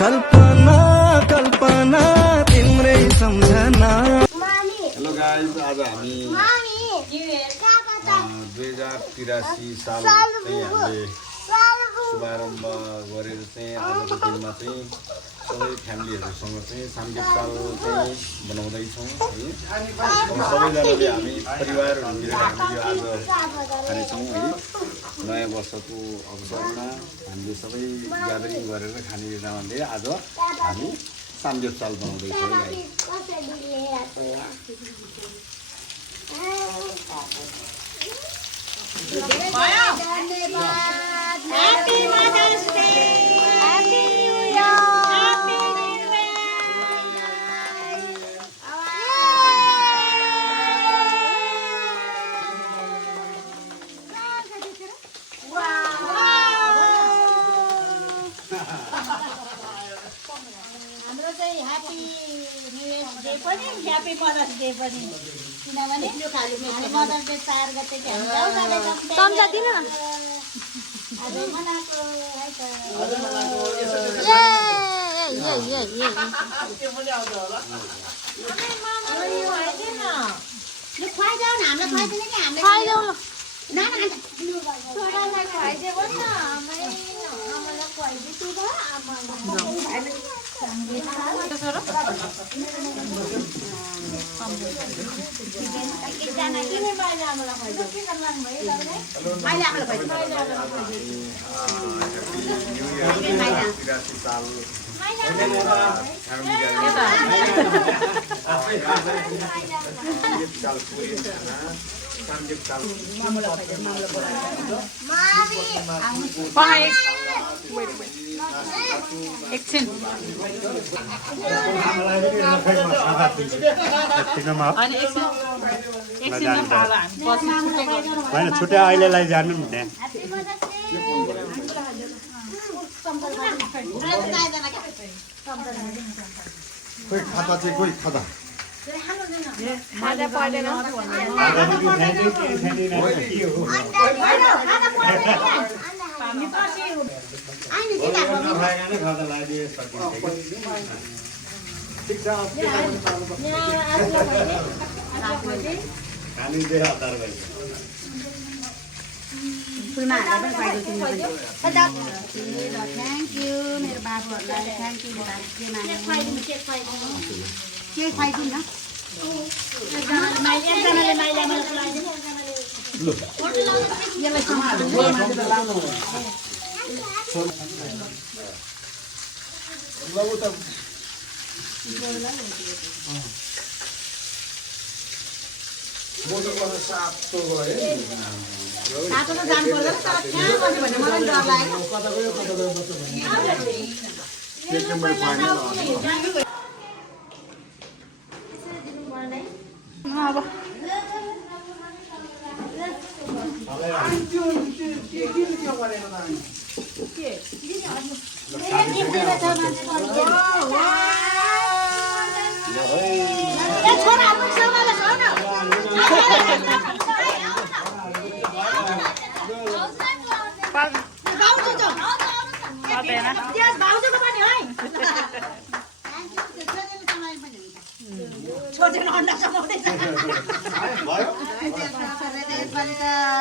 कल्पना कल्पना तिम्रै सम्झना। Hello guys, आज हामी 2083 साल चाहिँ हामीले शुभारम्भ गरेर चाहिँ आजको दिनमा चाहिँ सबै फ्यामिलीहरूसँग चाहिँ साङ्गीत साल चाहिँ बनाउँदैछौँ है। सबैजनाले हामी परिवारहरू मिलेर हामी यो आज खानेछौँ है। नयाँ वर्षको अवसरमा हामीले सबै ग्यादरिङ गरेर खाने योजनाले आज हामी साङ्गीत साल बनाउँदैछौँ है। Happy Mother's Day! Happy New Year! Happy New Year! हाम्रो चाहिँ ह्यापी न्यू इयर डे पनि ह्यापी मदर्स डे पनि किनभने हामी मदर्स डे 4 गते हामी जाउँ जाँदैछौँ सम्झा दिन आजै मनाएको है त यो खुवाइदेऊ न हामीलाई खुवाइदिने कि हामीले खुवाइदेऊ न छोरालाई खुवाइदेऊ न आमालाई खुवाइदिए तँ आमालाई एकछिन होइन छुट्टै अहिलेलाई जानु नि त्यहाँ कोही खाता चाहिँ कोही खाता फुलमा हालेर पनि खुवाइदियो थ्याङ्क यू मेरो बाबुहरूलाई थ्याङ्क यू केही खुवाइदिउँ न तातो त जानु पर्दैन तर कहाँ बस्यो भने मलाई डर लाग्यो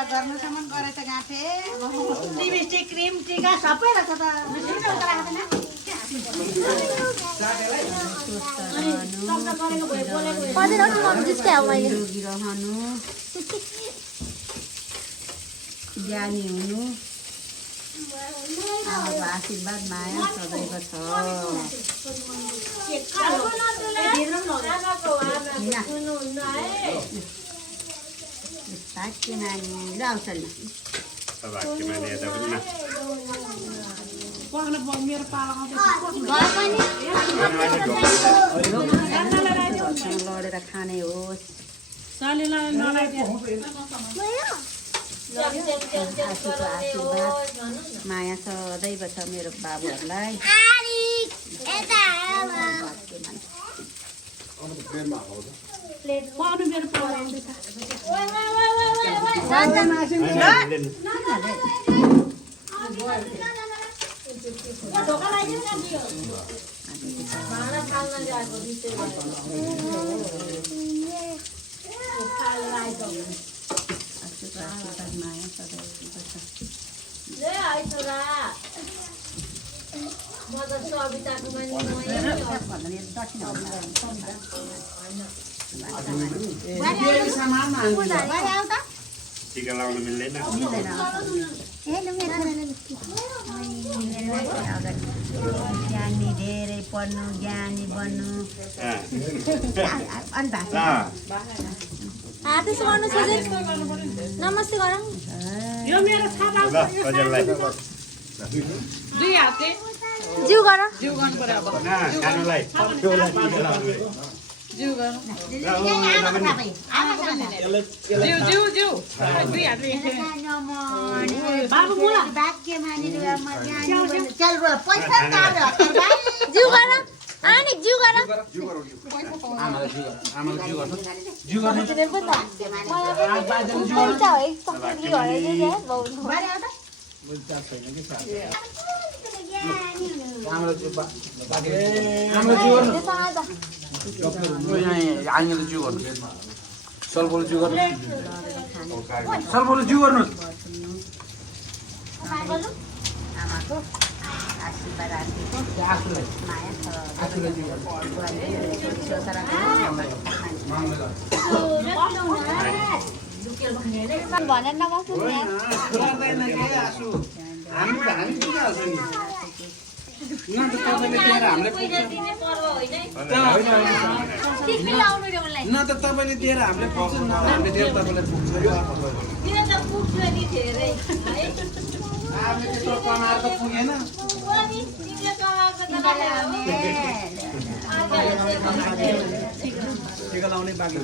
गर्नुसम्म गरेर त गाँथे लिपस्टिक क्रिम टिका सबै रहेछ त रहनु ज्ञानी हुनु आमाको आशीर्वाद माया सदैव छ भाग्य नानी ल आउँछ नि लडेर खाने होस् आशीर्वाद माया सदैव छ मेरो बाबुहरूलाई यहाँ ढोका लगाइदिनु न दियो टिका लगाउनु मिल्दैन ज्ञानी धेरै पढ्नु ज्ञानी बन्नु त्यसो गर्नु सजिल नमस्ते गरौँ यो मेरो छाता ल सजललाई दुई हातले जिउ गर जिउ गर्नु पर्यो अब खानुलाई त्योलाई टिका लगाउनु जिउ गर्नु जिउ जिउ जिउ दुई हातले बाबु मुला जिउ गर आनी जिउ गर आमाको आशीर्वाद आन्टीको माया भनेर नबस्नु न त तपाईँले दिएर हामीले पुग्छ न हामीले दिएर तपाईँलाई पुग्छ यो हामीले त्यत्रो कमाएर त पुगेन टिका लाउने बाँकी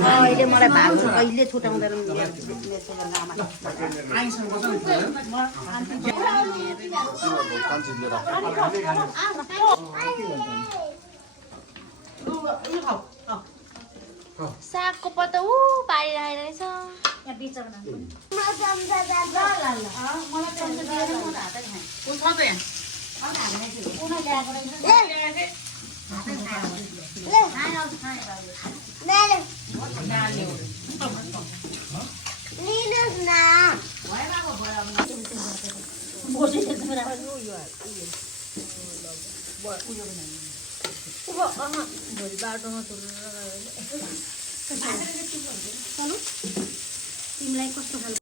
अहिले मलाई भाग कहिले छुटाउँदैन सागको पत्ता पारिरहेको रहेछ यहाँ बिचमा भोलि बाटोमा तिमीलाई कस्तो खालको